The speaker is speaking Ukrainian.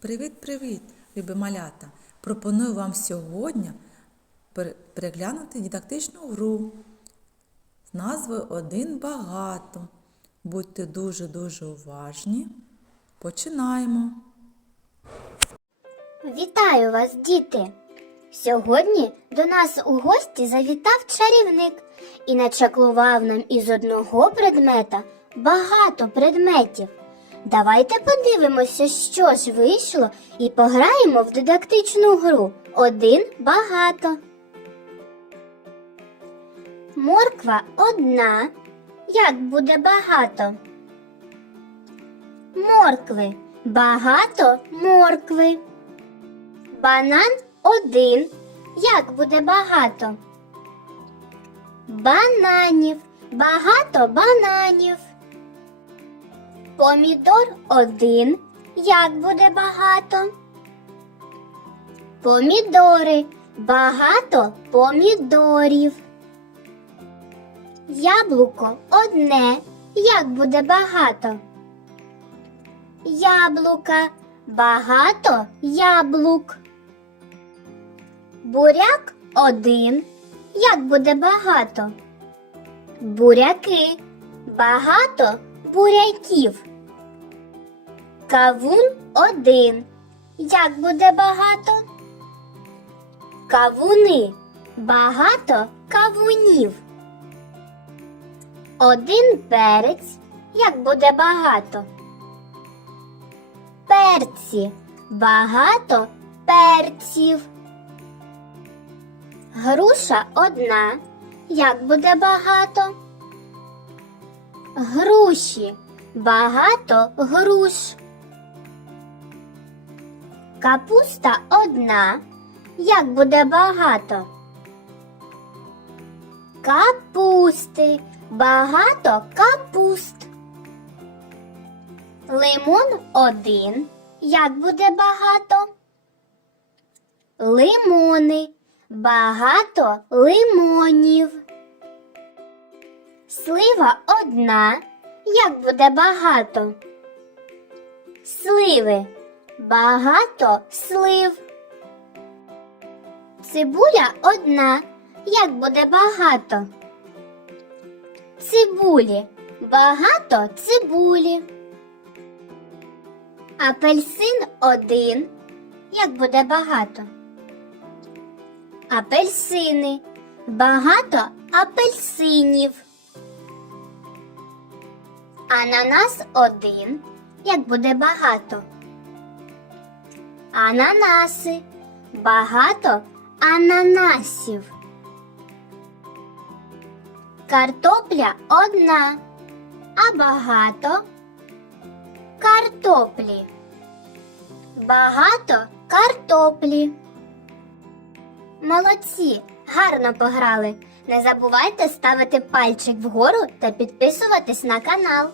Привіт-привіт, любі малята! Пропоную вам сьогодні переглянути дидактичну гру з назвою Один багато. Будьте дуже-дуже уважні. Починаємо. Вітаю вас, діти! Сьогодні до нас у гості завітав чарівник і начаклував нам із одного предмета багато предметів. Давайте подивимося, що ж вийшло, і пограємо в дидактичну гру Один багато. Морква одна. Як буде багато? Моркви. Багато моркви. Банан один. Як буде багато? Бананів. Багато бананів. Помідор один. Як буде багато? Помідори. Багато помідорів. Яблуко одне. Як буде багато? Яблука. Багато яблук. Буряк один. Як буде багато? Буряки. Багато буряків. Кавун один. Як буде багато? Кавуни. Багато кавунів. Один перець. Як буде багато? Перці. Багато перців. Груша одна. Як буде багато? Груші. Багато груш. Капуста одна. Як буде багато? Капусти. Багато капуст. Лимон один. Як буде багато? Лимони. Багато лимонів. Слива одна. Як буде багато? Сливи. Багато слив. Цибуля одна. Як буде багато? Цибулі. Багато цибулі. Апельсин один. Як буде багато? Апельсини. Багато апельсинів. Ананас один. Як буде багато? Ананаси. Багато ананасів. Картопля одна. А багато картоплі. Багато картоплі. Молодці, гарно пограли. Не забувайте ставити пальчик вгору та підписуватись на канал.